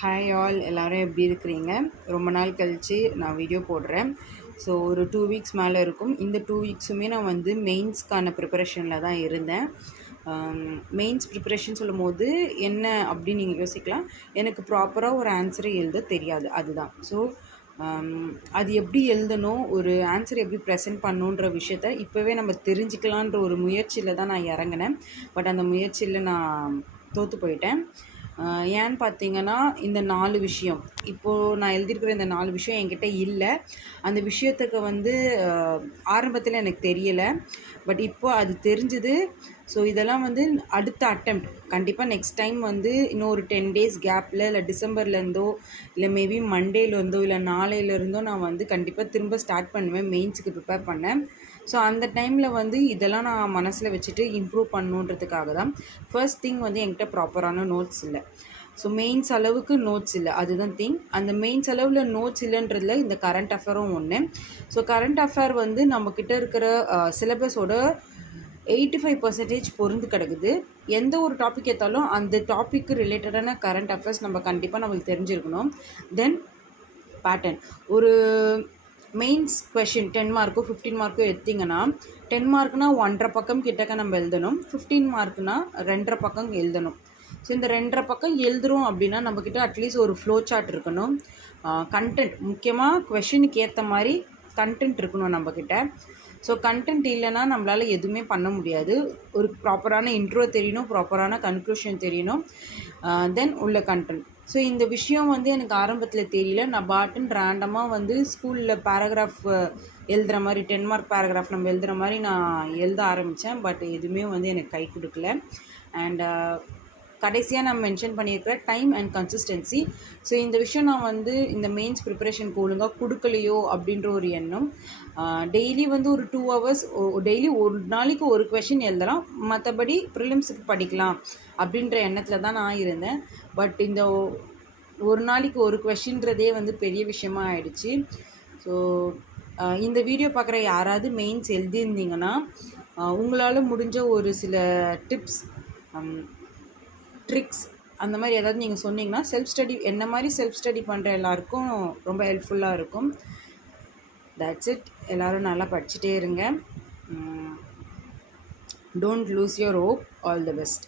Hi all எல்லோரும் எப்படி இருக்கிறீங்க? ரொம்ப நாள் கழித்து நான் வீடியோ போடுறேன். ஸோ ஒரு 2 வீக்ஸ் மேலே இருக்கும். இந்த 2 வீக்ஸுமே நான் வந்து மெயின்ஸ்க்கான ப்ரிப்பரேஷனில் தான் இருந்தேன். மெயின்ஸ் ப்ரிப்பரேஷன் சொல்லும்போது என்ன அப்படின்னு நீங்கள் யோசிக்கலாம். எனக்கு ப்ராப்பராக ஒரு ஆன்சரை எழுத தெரியாது, அதுதான். ஸோ அது எப்படி எழுதணும், ஒரு ஆன்சர் எப்படி ப்ரெசென்ட் பண்ணணுன்ற விஷயத்த இப்போவே நம்ம தெரிஞ்சுக்கலான்ற ஒரு முயற்சியில் தான் நான் இறங்கினேன். பட் அந்த முயற்சியில் நான் தோற்று போயிட்டேன். ஏன்னு பார்த்தீங்கன்னா, இந்த 4 விஷயம் இப்போது நான் எழுதியிருக்கிற இந்த 4 விஷயம் என்கிட்ட இல்லை. அந்த விஷயத்துக்கு வந்து ஆரம்பத்தில் எனக்கு தெரியலை. பட் இப்போ அது தெரிஞ்சுது. ஸோ இதெல்லாம் வந்து அடுத்த அட்டெம்ப்ட் கண்டிப்பாக நெக்ஸ்ட் டைம் வந்து இன்னும் ஒரு 10 டேஸ் கேப்பில், இல்லை டிசம்பர்லேருந்தோ, இல்லை மேபி மண்டேலேருந்தோ, இல்லை நாளையிலேருந்தோ நான் வந்து கண்டிப்பாக திரும்ப ஸ்டார்ட் பண்ணுவேன் மெயின்ஸுக்கு ப்ரிப்பேர் பண்ணேன். ஸோ அந்த டைமில் வந்து இதெல்லாம் நான் மனசில் வச்சுட்டு இம்ப்ரூவ் பண்ணணுன்றதுக்காக தான். ஃபர்ஸ்ட் திங் வந்து என்கிட்ட ப்ராப்பரான நோட்ஸ் இல்லை. ஸோ மெயின்ஸ் அளவுக்கு நோட்ஸ் இல்லை, அதுதான் திங். அந்த மெயின்ஸ் அளவில் நோட்ஸ் இல்லைன்றதுல இந்த கரண்ட் அஃபேரும் ஒன்று. ஸோ கரண்ட் அஃபேர் வந்து நம்மக்கிட்ட இருக்கிற சிலபஸோட 85% பொருந்து கிடக்குது. எந்த ஒரு டாபிக் எடுத்தாலும் அந்த டாப்பிக்கு ரிலேட்டடான கரண்ட் அஃபேர்ஸ் நம்ம கண்டிப்பாக நம்மளுக்கு தெரிஞ்சிருக்கணும். தென் பேட்டர்ன், ஒரு மெயின்ஸ் கொஷின் 10 மார்க்கோ 15 மார்க்கோ எடுத்திங்கன்னா 10 மார்க்னா 1.5 பக்கம் கிட்டக்க நம்ம எழுதணும். 15 மார்க்னா 2.5 பக்கம் எழுதணும். ஸோ இந்த 2.5 பக்கம் எழுதுகிறோம் அப்படின்னா நம்மக்கிட்ட அட்லீஸ்ட் ஒரு ஃப்ளோ சார்ட் இருக்கணும். கண்டென்ட் முக்கியமாக கொஷினுக்கு ஏற்ற மாதிரி கண்டென்ட் இருக்கணும் நம்மக்கிட்ட. ஸோ கண்டென்ட் இல்லைன்னா நம்மளால் எதுவுமே பண்ண முடியாது. ஒரு ப்ராப்பரான இன்ட்ரோ தெரியணும், ப்ராப்பரான கன்க்ளூஷன் தெரியணும், தென் உள்ள கண்டென்ட். ஸோ இந்த விஷயம் வந்து எனக்கு ஆரம்பத்தில் தெரியல. நான் பாட்டுன்னு ரேண்டமாக வந்து ஸ்கூலில் பேராகிராஃப் எழுதுகிற மாதிரி 10 மார்க் பேராகிராஃப் நம்ம எழுதுகிற மாதிரி நான் எழுத ஆரம்பித்தேன். பட் எதுவுமே வந்து எனக்கு கை கொடுக்கல. அண்ட் கடைசியாக நான் மென்ஷன் பண்ணியிருக்கிற டைம் அண்ட் கன்சிஸ்டன்சி. ஸோ இந்த விஷயம் நான் வந்து இந்த மெயின்ஸ் ப்ரிப்பரேஷனுக்கு ஒழுங்காக கொடுக்கலையோ அப்படின்ற ஒரு எண்ணம். டெய்லி வந்து ஒரு 2 ஹவர்ஸ், டெய்லி ஒரு நாளைக்கு ஒரு கொஷின் எழுதலாம், மற்றபடி ப்ரிலிம்ஸுக்கு படிக்கலாம் அப்படின்ற எண்ணத்தில் தான் நான் இருந்தேன். பட் இந்த ஒரு நாளைக்கு ஒரு கொஷின்றதே வந்து பெரிய விஷயமா ஆயிடுச்சு. ஸோ இந்த வீடியோ பார்க்குற யாராவது மெயின்ஸ் எழுதியிருந்தீங்கன்னா உங்களால் முடிஞ்ச ஒரு சில டிப்ஸ், ட்ரிக்ஸ் அந்த மாதிரி ஏதாவது நீங்கள் சொன்னீங்கன்னா செல்ஃப் ஸ்டடி, என்ன மாதிரி செல்ஃப் ஸ்டடி பண்ணுற எல்லாருக்கும் ரொம்ப ஹெல்ப்ஃபுல்லாக இருக்கும். That's it. எல்லோரும் நல்லா படிச்சுட்டே இருங்க. Don't lose your hope. All the best.